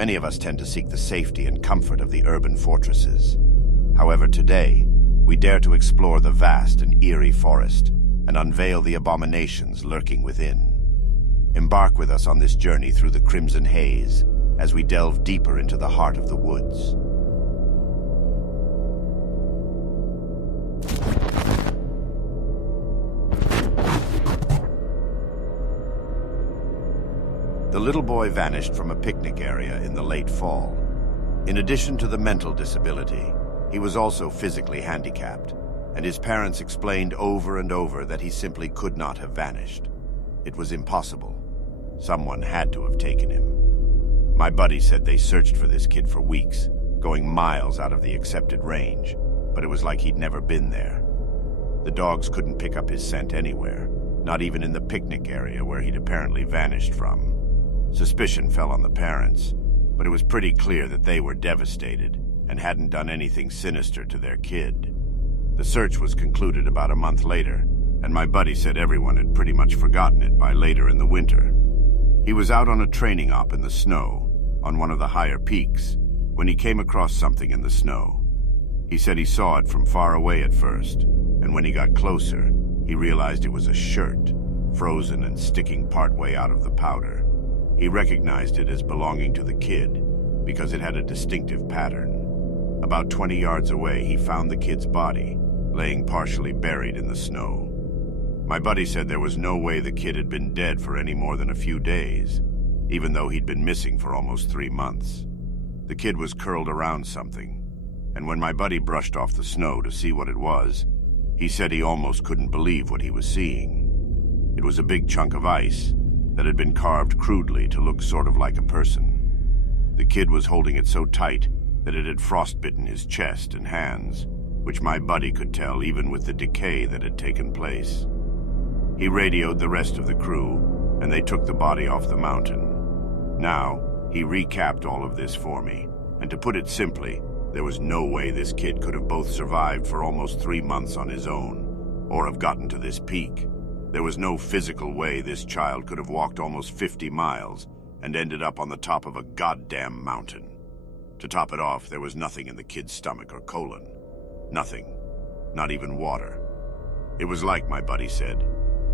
Many of us tend to seek the safety and comfort of the urban fortresses. However, today, we dare to explore the vast and eerie forest and unveil the abominations lurking within. Embark with us on this journey through the crimson haze as we delve deeper into the heart of the woods. The little boy vanished from a picnic area in the late fall. In addition to the mental disability, he was also physically handicapped, and his parents explained over and over that he simply could not have vanished. It was impossible. Someone had to have taken him. My buddy said they searched for this kid for weeks, going miles out of the accepted range, but it was like he'd never been there. The dogs couldn't pick up his scent anywhere, not even in the picnic area where he'd apparently vanished from. Suspicion fell on the parents, but it was pretty clear that they were devastated and hadn't done anything sinister to their kid. The search was concluded about a month later, and my buddy said everyone had pretty much forgotten it by later in the winter. He was out on a training op in the snow, on one of the higher peaks, when he came across something in the snow. He said he saw it from far away at first, and when he got closer, he realized it was a shirt, frozen and sticking partway out of the powder. He recognized it as belonging to the kid because it had a distinctive pattern. About 20 yards away, he found the kid's body, laying partially buried in the snow. My buddy said there was no way the kid had been dead for any more than a few days, even though he'd been missing for almost 3 months. The kid was curled around something, and when my buddy brushed off the snow to see what it was, he said he almost couldn't believe what he was seeing. It was a big chunk of ice that had been carved crudely to look sort of like a person. The kid was holding it so tight that it had frostbitten his chest and hands, which my buddy could tell even with the decay that had taken place. He radioed the rest of the crew, and they took the body off the mountain. Now, he recapped all of this for me, and to put it simply, there was no way this kid could have both survived for almost 3 months on his own, or have gotten to this peak. There was no physical way this child could have walked almost 50 miles and ended up on the top of a goddamn mountain. To top it off, there was nothing in the kid's stomach or colon. Nothing. Not even water. It was like my buddy said.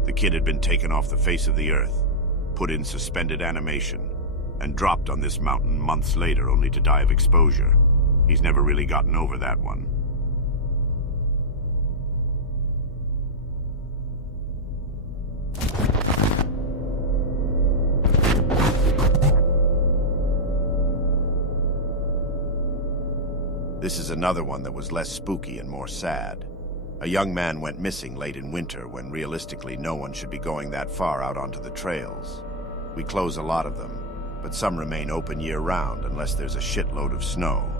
The kid had been taken off the face of the earth, put in suspended animation, and dropped on this mountain months later only to die of exposure. He's never really gotten over that one. This is another one that was less spooky and more sad. A young man went missing late in winter when realistically no one should be going that far out onto the trails. We close a lot of them, but some remain open year-round unless there's a shitload of snow.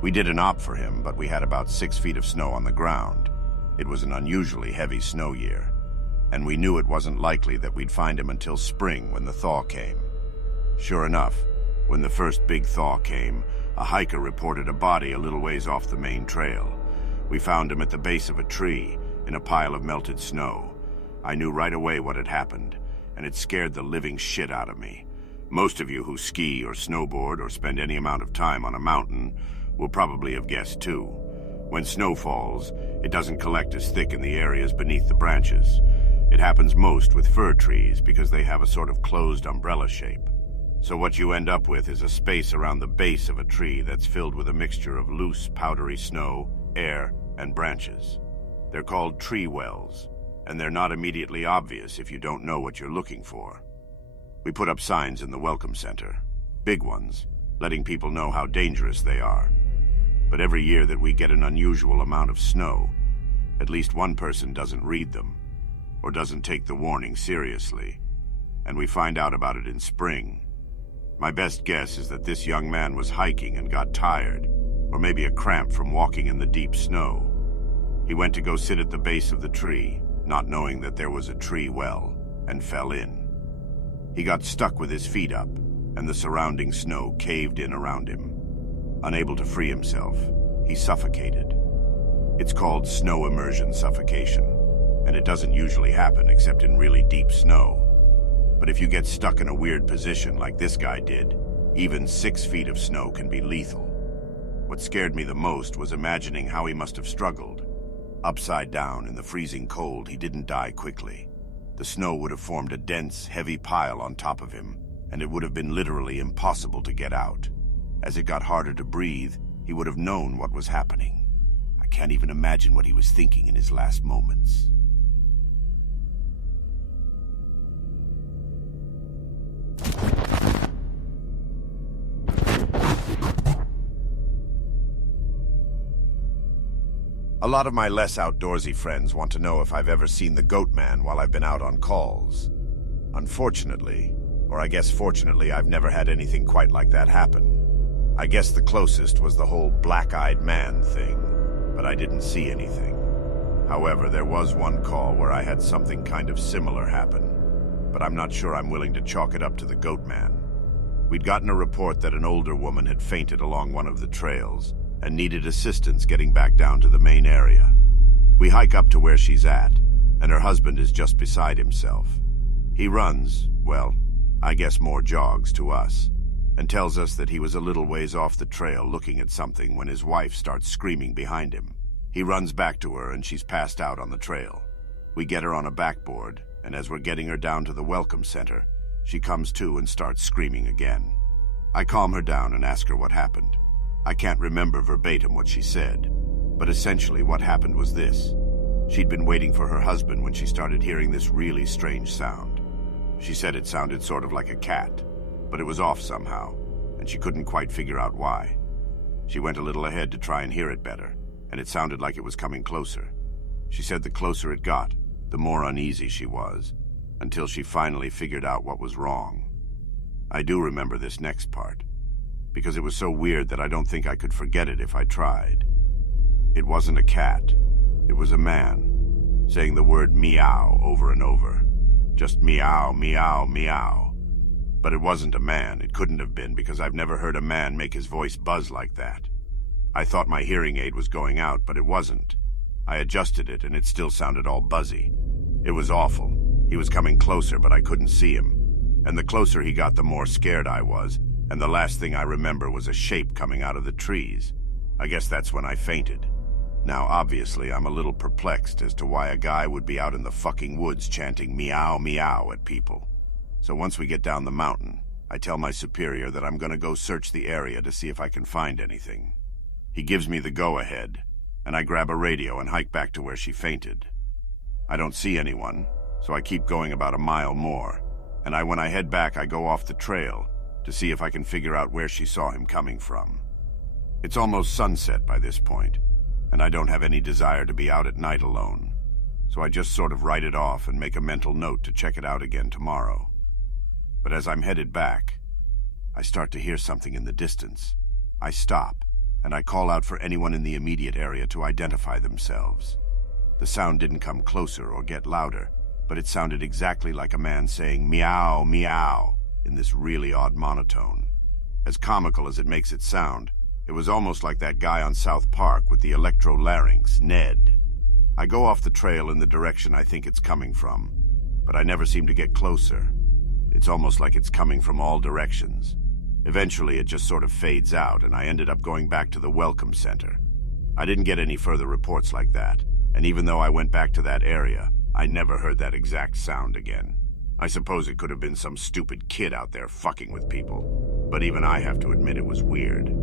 We did an op for him, but we had about 6 feet of snow on the ground. It was an unusually heavy snow year, and we knew it wasn't likely that we'd find him until spring when the thaw came. Sure enough, when the first big thaw came, a hiker reported a body a little ways off the main trail. We found him at the base of a tree, in a pile of melted snow. I knew right away what had happened, and it scared the living shit out of me. Most of you who ski or snowboard or spend any amount of time on a mountain will probably have guessed too. When snow falls, it doesn't collect as thick in the areas beneath the branches. It happens most with fir trees because they have a sort of closed umbrella shape. So what you end up with is a space around the base of a tree that's filled with a mixture of loose, powdery snow, air, and branches. They're called tree wells, and they're not immediately obvious if you don't know what you're looking for. We put up signs in the welcome center, big ones, letting people know how dangerous they are. But every year that we get an unusual amount of snow, at least one person doesn't read them, or doesn't take the warning seriously, and we find out about it in spring. My best guess is that this young man was hiking and got tired, or maybe a cramp from walking in the deep snow. He went to go sit at the base of the tree, not knowing that there was a tree well, and fell in. He got stuck with his feet up, and the surrounding snow caved in around him. Unable to free himself, he suffocated. It's called snow immersion suffocation, and it doesn't usually happen except in really deep snow. But if you get stuck in a weird position like this guy did, Even 6 feet of snow can be lethal. What scared me the most was imagining how he must have struggled. Upside down in the freezing cold, he didn't die quickly. The snow would have formed a dense, heavy pile on top of him, and it would have been literally impossible to get out. As it got harder to breathe, he would have known what was happening. I can't even imagine what he was thinking in his last moments. A lot of my less outdoorsy friends want to know if I've ever seen the Goat Man while I've been out on calls. Unfortunately, or I guess fortunately, I've never had anything quite like that happen. I guess the closest was the whole black-eyed man thing, but I didn't see anything. However, there was one call where I had something kind of similar happen, but I'm not sure I'm willing to chalk it up to the Goat Man. We'd gotten a report that an older woman had fainted along one of the trails and needed assistance getting back down to the main area. We hike up to where she's at, and her husband is just beside himself. He runs, well, I guess more jogs to us, and tells us that he was a little ways off the trail looking at something when his wife starts screaming behind him. He runs back to her and she's passed out on the trail. We get her on a backboard, and as we're getting her down to the welcome center, she comes to and starts screaming again. I calm her down and ask her what happened. I can't remember verbatim what she said, but essentially what happened was this. She'd been waiting for her husband when she started hearing this really strange sound. She said it sounded sort of like a cat, but it was off somehow, and she couldn't quite figure out why. She went a little ahead to try and hear it better, and it sounded like it was coming closer. She said the closer it got, the more uneasy she was, until she finally figured out what was wrong. I do remember this next part, because it was so weird that I don't think I could forget it if I tried. It wasn't a cat. It was a man, saying the word meow over and over. Just meow, meow, meow. But it wasn't a man. It couldn't have been, because I've never heard a man make his voice buzz like that. I thought my hearing aid was going out, but it wasn't. I adjusted it, and it still sounded all buzzy. It was awful. He was coming closer, but I couldn't see him. And the closer he got, the more scared I was, and the last thing I remember was a shape coming out of the trees. I guess that's when I fainted. Now, obviously, I'm a little perplexed as to why a guy would be out in the fucking woods chanting meow, meow at people. So once we get down the mountain, I tell my superior that I'm gonna go search the area to see if I can find anything. He gives me the go-ahead, and I grab a radio and hike back to where she fainted. I don't see anyone, so I keep going about a mile more, and when I head back, I go off the trail to see if I can figure out where she saw him coming from. It's almost sunset by this point, and I don't have any desire to be out at night alone, so I just sort of write it off and make a mental note to check it out again tomorrow. But as I'm headed back, I start to hear something in the distance. I stop, and I call out for anyone in the immediate area to identify themselves. The sound didn't come closer or get louder, but it sounded exactly like a man saying meow, meow, in this really odd monotone. As comical as it makes it sound, it was almost like that guy on South Park with the electro-larynx, Ned. I go off the trail in the direction I think it's coming from, but I never seem to get closer. It's almost like it's coming from all directions. Eventually, it just sort of fades out, and I ended up going back to the welcome center. I didn't get any further reports like that, and even though I went back to that area, I never heard that exact sound again. I suppose it could have been some stupid kid out there fucking with people, but even I have to admit it was weird.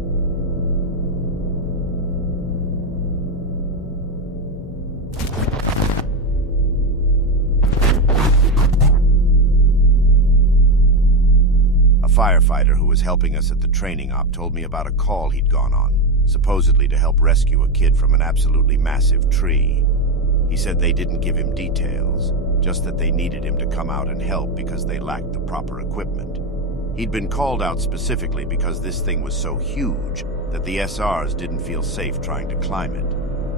A firefighter who was helping us at the training op told me about a call he'd gone on, supposedly to help rescue a kid from an absolutely massive tree. He said they didn't give him details, just that they needed him to come out and help because they lacked the proper equipment. He'd been called out specifically because this thing was so huge that the SRs didn't feel safe trying to climb it.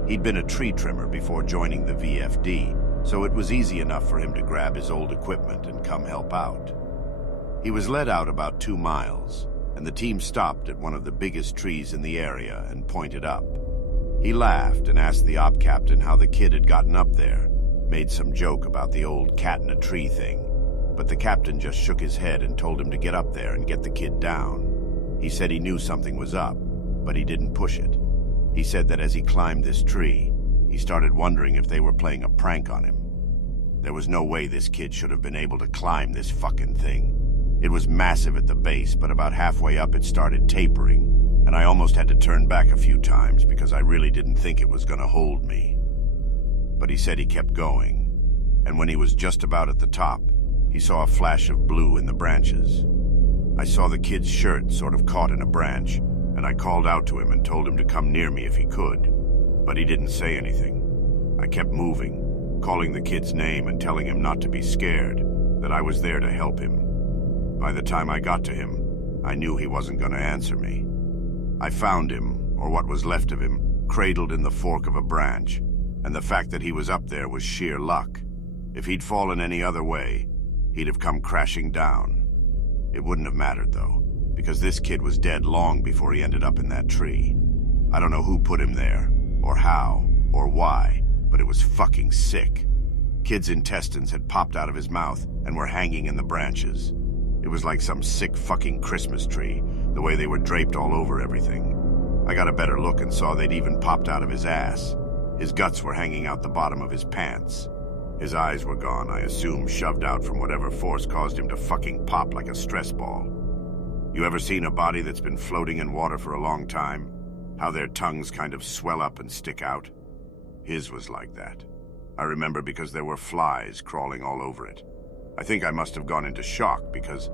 He'd been a tree trimmer before joining the VFD, so it was easy enough for him to grab his old equipment and come help out. He was led out about 2 miles, and the team stopped at one of the biggest trees in the area and pointed up. He laughed and asked the op captain how the kid had gotten up there, made some joke about the old cat-in-a-tree thing, but the captain just shook his head and told him to get up there and get the kid down. He said he knew something was up, but he didn't push it. He said that as he climbed this tree, he started wondering if they were playing a prank on him. There was no way this kid should have been able to climb this fucking thing. It was massive at the base, but about halfway up it started tapering, and I almost had to turn back a few times because I really didn't think it was gonna hold me. But he said he kept going, and when he was just about at the top, he saw a flash of blue in the branches. I saw the kid's shirt sort of caught in a branch, and I called out to him and told him to come near me if he could, but he didn't say anything. I kept moving, calling the kid's name and telling him not to be scared, that I was there to help him. By the time I got to him, I knew he wasn't going to answer me. I found him, or what was left of him, cradled in the fork of a branch, and the fact that he was up there was sheer luck. If he'd fallen any other way, he'd have come crashing down. It wouldn't have mattered, though, because this kid was dead long before he ended up in that tree. I don't know who put him there, or how, or why, but it was fucking sick. Kid's intestines had popped out of his mouth and were hanging in the branches. It was like some sick fucking Christmas tree, the way they were draped all over everything. I got a better look and saw they'd even popped out of his ass. His guts were hanging out the bottom of his pants. His eyes were gone, I assume shoved out from whatever force caused him to fucking pop like a stress ball. You ever seen a body that's been floating in water for a long time? How their tongues kind of swell up and stick out? His was like that. I remember because there were flies crawling all over it. I think I must have gone into shock because,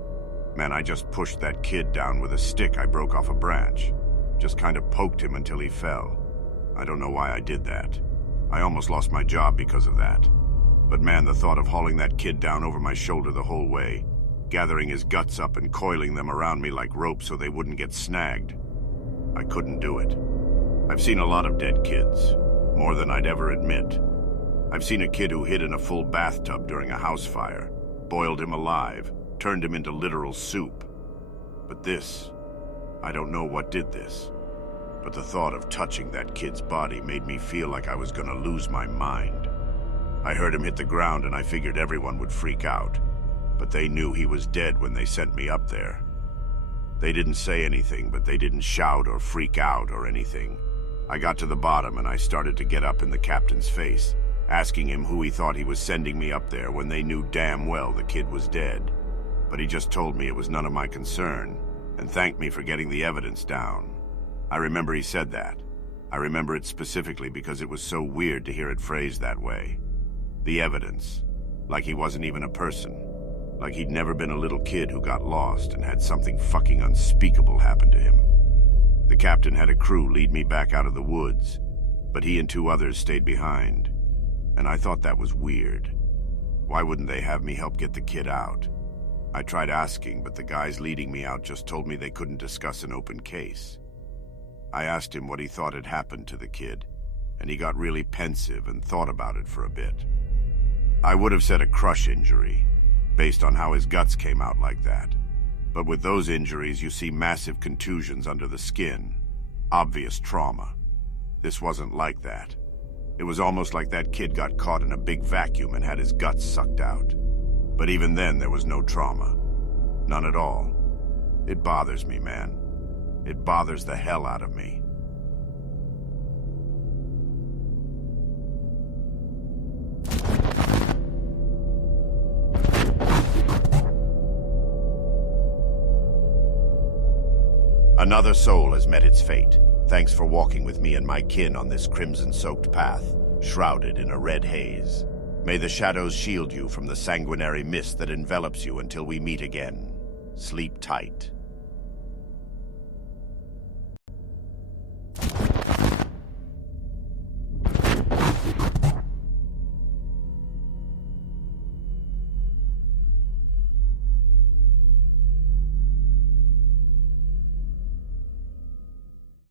man, I just pushed that kid down with a stick I broke off a branch. Just kind of poked him until he fell. I don't know why I did that. I almost lost my job because of that. But man, the thought of hauling that kid down over my shoulder the whole way, gathering his guts up and coiling them around me like rope so they wouldn't get snagged. I couldn't do it. I've seen a lot of dead kids, more than I'd ever admit. I've seen a kid who hid in a full bathtub during a house fire, boiled him alive, turned him into literal soup. But this, I don't know what did this, but the thought of touching that kid's body made me feel like I was gonna lose my mind. I heard him hit the ground and I figured everyone would freak out, but they knew he was dead when they sent me up there. They didn't say anything, but they didn't shout or freak out or anything. I got to the bottom and I started to get up in the captain's face, asking him who he thought he was sending me up there when they knew damn well the kid was dead. But he just told me it was none of my concern and thanked me for getting the evidence down. I remember he said that. I remember it specifically because it was so weird to hear it phrased that way. The evidence. Like he wasn't even a person. Like he'd never been a little kid who got lost and had something fucking unspeakable happen to him. The captain had a crew lead me back out of the woods, but he and 2 others stayed behind. And I thought that was weird. Why wouldn't they have me help get the kid out? I tried asking, but the guys leading me out just told me they couldn't discuss an open case. I asked him what he thought had happened to the kid, and he got really pensive and thought about it for a bit. I would have said a crush injury, based on how his guts came out like that. But with those injuries, you see massive contusions under the skin, obvious trauma. This wasn't like that. It was almost like that kid got caught in a big vacuum and had his guts sucked out. But even then, there was no trauma. None at all. It bothers me, man. It bothers the hell out of me. Another soul has met its fate. Thanks for walking with me and my kin on this crimson-soaked path, shrouded in a red haze. May the shadows shield you from the sanguinary mist that envelops you until we meet again. Sleep tight.